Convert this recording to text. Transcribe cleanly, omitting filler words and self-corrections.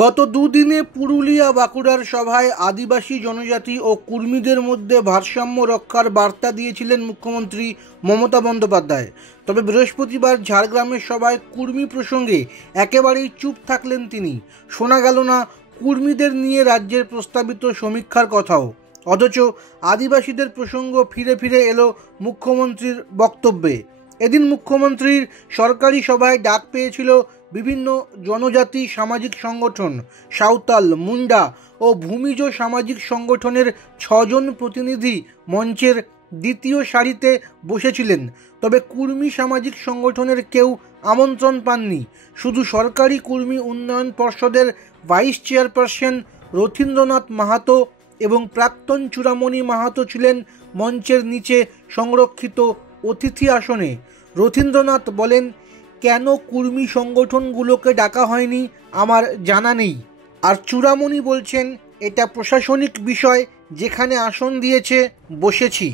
গত দুদিনে পুরুলিয়া বাঁকুড়ার সভায় আদিবাসী জনজাতি ও কুর্মীদের মধ্যে ভারসাম্য রক্ষার বার্তা দিয়েছিলেন মুখ্যমন্ত্রী মমতা বন্দ্যোপাধ্যায়। তবে বৃহস্পতিবার ঝাড়গ্রামের সভায় কুর্মী প্রসঙ্গে একেবারেই চুপ থাকলেন তিনি। শোনা গেল না কুর্মীদের নিয়ে রাজ্যের প্রস্তাবিত সমীক্ষার কথাও। অথচ আদিবাসীদের প্রসঙ্গ ফিরে ফিরে এলো মুখ্যমন্ত্রীর বক্তব্যে। এদিন মুখ্যমন্ত্রীর সরকারি সভায় ডাক পেয়েছিল বিভিন্ন জনজাতি সামাজিক সংগঠন, সাঁওতাল, মুন্ডা ও ভূমিজ সামাজিক সংগঠনের 6 জন প্রতিনিধি মঞ্চের দ্বিতীয় সারিতে বসেছিলেন। তবে কুর্মী সামাজিক সংগঠনের কেউ আমন্ত্রণ পাননি। শুধু সরকারি কুর্মী উন্নয়ন পর্ষদের ভাইস চেয়ারপারসন রথীন্দ্রনাথ মাহাতো এবং প্রাক্তন চূড়ামণি মাহাতো ছিলেন মঞ্চের নিচে সংরক্ষিত অতিথি আসনে। রথীন্দ্রনাথ বলেন, কেন কুর্মী সংগঠনগুলোকে ডাকা হয়নি আমার জানা নেই। আর চূড়ামণি বলছেন, এটা প্রশাসনিক বিষয়, যেখানে আসন দিয়েছে বসেছি।